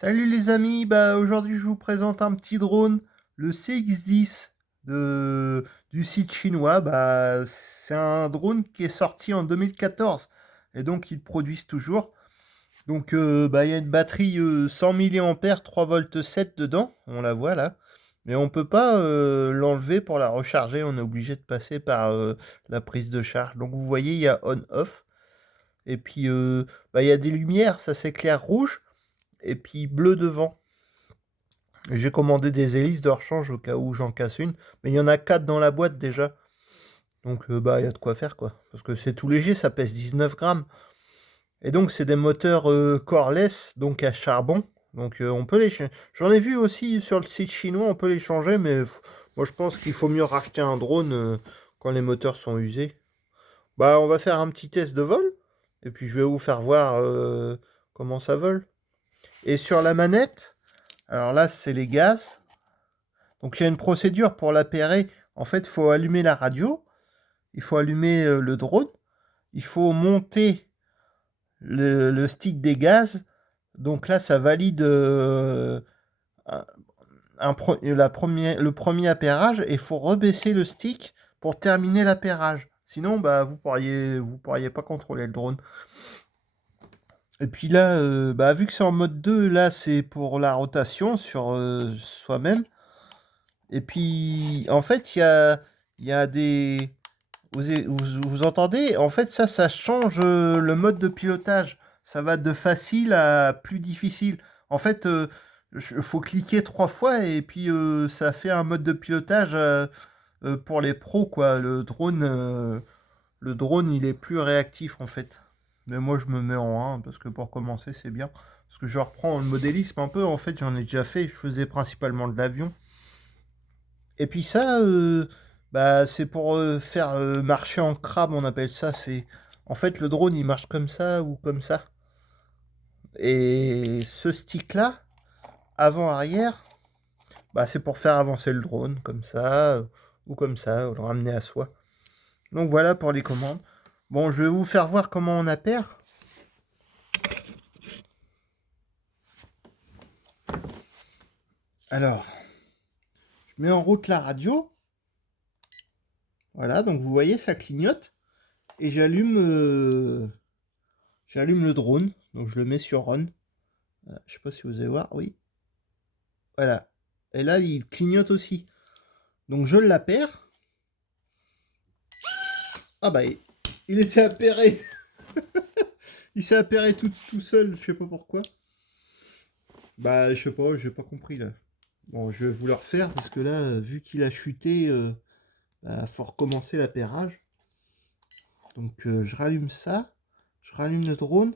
Salut les amis, aujourd'hui je vous présente un petit drone, le CX-10 de, du site chinois. C'est un drone qui est sorti en 2014 et donc ils produisent toujours. Donc il y a une batterie 100 mAh, 3,7 V dedans, on la voit là. Mais on peut pas l'enlever pour la recharger, on est obligé de passer par la prise de charge. Donc vous voyez, il y a on-off. Et puis il y a des lumières, ça s'éclaire rouge et puis bleu devant. J'ai commandé des hélices de rechange au cas où j'en casse une, mais il y en a 4 dans la boîte déjà. Donc il y a de quoi faire quoi. Parce que c'est tout léger, ça pèse 19 grammes. Et donc c'est des moteurs cordless, donc à charbon. Donc on peut les J'en ai vu aussi sur le site chinois, on peut les changer, mais moi je pense qu'il faut mieux racheter un drone quand les moteurs sont usés. On va faire un petit test de vol, et puis je vais vous faire voir comment ça vole. Et sur la manette, alors là c'est les gaz. Donc il y a une procédure pour l'appairer. En fait, il faut allumer la radio, il faut allumer le drone, il faut monter le stick des gaz. Donc là, ça valide un, le premier appairage et il faut rebaisser le stick pour terminer l'appairage. Sinon, vous pourriez pas contrôler le drone. Et puis là, vu que c'est en mode 2, là, c'est pour la rotation sur soi-même. Et puis, en fait, il y a des... vous entendez? En fait, ça change le mode de pilotage. Ça va de facile à plus difficile. En fait, il faut cliquer 3 fois et puis ça fait un mode de pilotage pour les pros, quoi. Le drone, il est plus réactif, en fait. Mais moi, je me mets en 1 parce que pour commencer, c'est bien. Parce que je reprends le modélisme un peu. En fait, j'en ai déjà fait. Je faisais principalement de l'avion. Et puis ça, c'est pour faire marcher en crabe, on appelle ça. En fait, le drone, il marche comme ça ou comme ça. Et ce stick-là, avant-arrière, c'est pour faire avancer le drone, comme ça, ou comme ça, ou le ramener à soi. Donc voilà pour les commandes. Bon, je vais vous faire voir comment on appaire. Alors, je mets en route la radio. Voilà, donc vous voyez, ça clignote. Et j'allume le drone. Donc je le mets sur on. Je sais pas si vous allez voir, oui. Voilà. Et là, il clignote aussi. Donc je l'appaire. Ah il était appairé. Il s'est appairé tout seul, je sais pas pourquoi. Je sais pas, j'ai pas compris là. Bon, je vais vous le refaire parce que là, vu qu'il a chuté, faut recommencer l'appairage. Donc je rallume ça, je rallume le drone,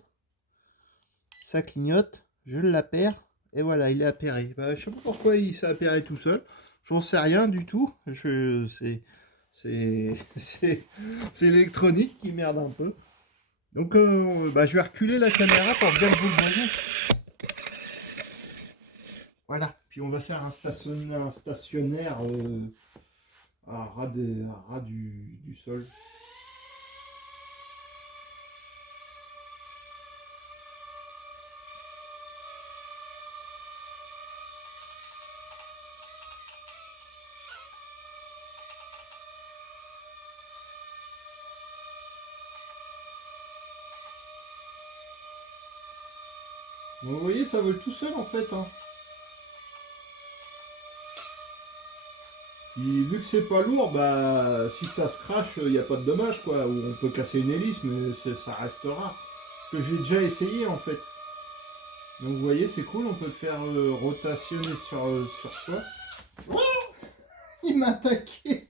ça clignote, je l'appaire, et voilà, il est appairé. Je sais pas pourquoi il s'est appairé tout seul. J'en sais rien du tout. C'est l'électronique qui merde un peu. Donc je vais reculer la caméra pour bien que vous le voyez. Voilà. Puis on va faire un stationnaire à ras du sol. Bon, vous voyez, ça vole tout seul en fait. Hein. Puis, vu que c'est pas lourd, si ça se crache, il n'y a pas de dommage quoi. Ou on peut casser une hélice, mais ça reste rare. Que j'ai déjà essayé en fait. Donc vous voyez, c'est cool, on peut le faire rotationner sur soi. Il m'a attaqué.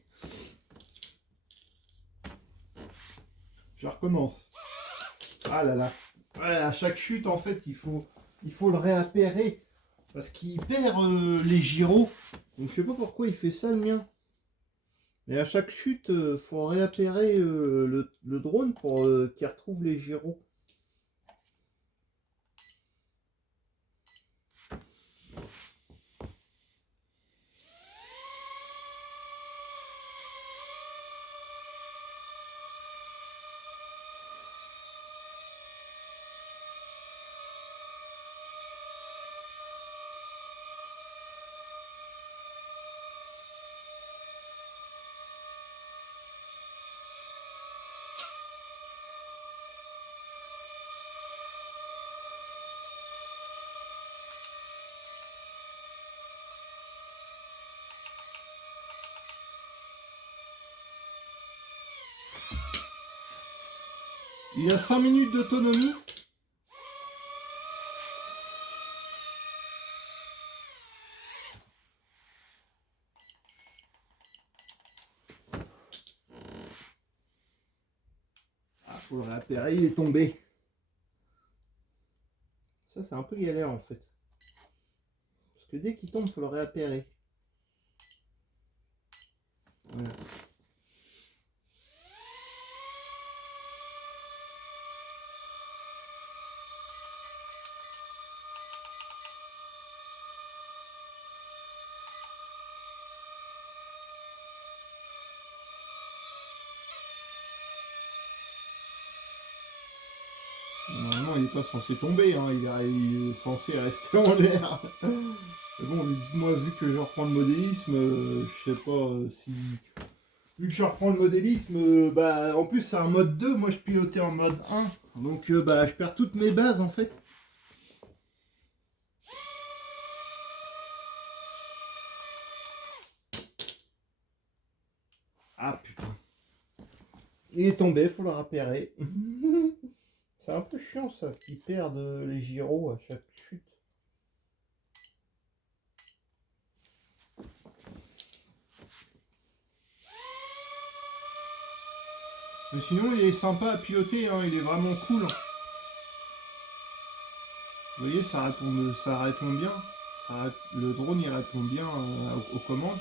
Je recommence. Ah là là. Ouais, à chaque chute, en fait, il faut le réappairer. Parce qu'il perd les gyros. Donc je sais pas pourquoi il fait ça le mien. Mais à chaque chute, faut réappairer le drone pour qu'il retrouve les gyros. Il a 5 minutes d'autonomie. Ah, faut le réappairer, il est tombé. Ça, c'est un peu galère en fait. Parce que dès qu'il tombe, il faut le réappairer. Voilà. Normalement, il n'est pas censé tomber, hein. Il est censé rester en l'air. Mais bon, moi, vu que je reprends le modélisme, je sais pas si... Vu que je reprends le modélisme, bah, en plus, c'est un mode 2, moi, je pilotais en mode 1. Donc, bah, je perds toutes mes bases, en fait. Ah, putain. Il est tombé, faut le réappairer. C'est un peu chiant, ça, qu'ils perdent les gyros à chaque chute. Mais sinon, il est sympa à piloter, hein, il est vraiment cool. Vous voyez, ça répond bien. Le drone, il répond bien aux commandes.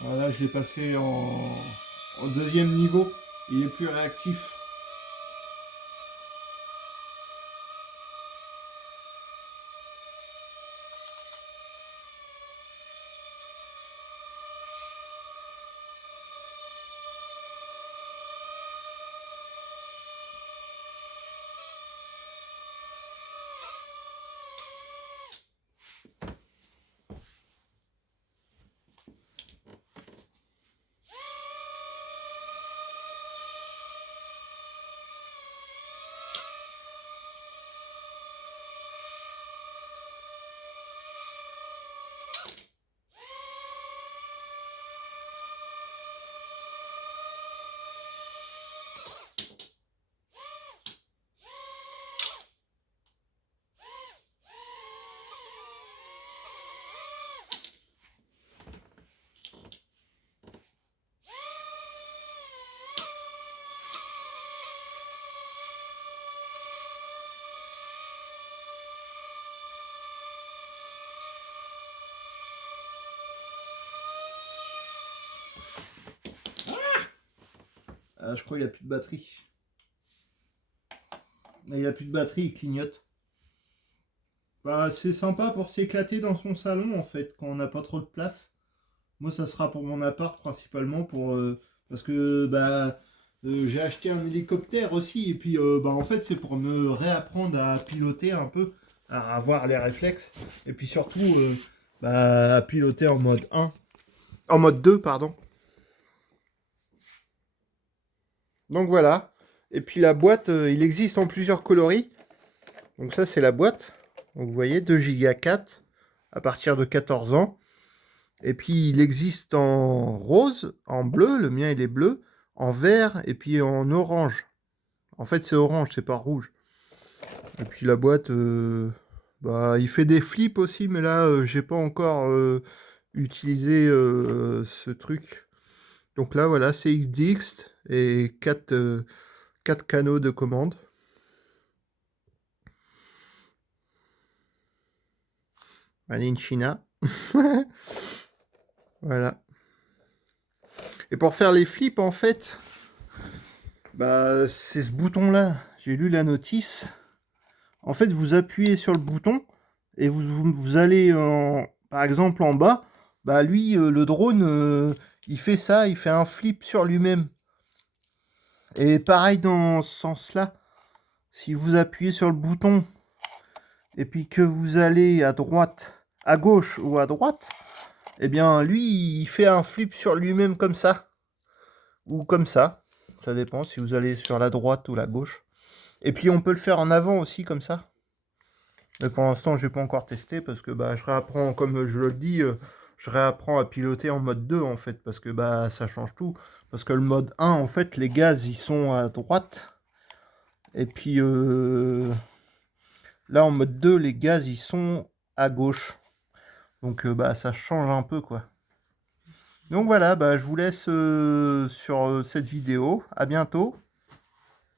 Voilà, je l'ai passé en deuxième niveau. Il est plus réactif. Ah, je crois qu'il n'y a plus de batterie. Il n'y a plus de batterie, il clignote. Bah, c'est sympa pour s'éclater dans son salon, en fait, quand on n'a pas trop de place. Moi, ça sera pour mon appart, principalement, parce que bah, j'ai acheté un hélicoptère aussi. Et puis, bah, en fait, c'est pour me réapprendre à piloter un peu, à avoir les réflexes. Et puis surtout, bah, à piloter en mode 1. En mode 2, pardon. Donc voilà. Et puis la boîte, il existe en plusieurs coloris. Donc ça, c'est la boîte. Donc vous voyez, 2 Go 4 à partir de 14 ans. Et puis il existe en rose, en bleu, le mien il est bleu, en vert et puis en orange. En fait c'est orange, c'est pas rouge. Et puis la boîte, bah, il fait des flips aussi, mais là j'ai pas encore utilisé ce truc. Donc là voilà, c'est XDX et 4 canaux de commande. Made in China. Voilà. Et pour faire les flips, en fait, bah, c'est ce bouton-là. J'ai lu la notice. En fait, vous appuyez sur le bouton et vous allez, par exemple, en bas. Bah, lui, le drone, il fait ça, il fait un flip sur lui-même. Et pareil dans ce sens-là. Si vous appuyez sur le bouton et puis que vous allez à droite, à gauche ou à droite, eh bien, lui, il fait un flip sur lui-même comme ça. Ou comme ça. Ça dépend si vous allez sur la droite ou la gauche. Et puis on peut le faire en avant aussi comme ça. Mais pour l'instant je n'ai pas encore testé parce que bah, je réapprends, comme je le dis, je réapprends à piloter en mode 2 en fait, parce que bah ça change tout. Parce que le mode 1, en fait, les gaz ils sont à droite. Et puis là en mode 2, les gaz ils sont à gauche. Donc bah ça change un peu quoi. Donc voilà, bah, je vous laisse sur cette vidéo. À bientôt.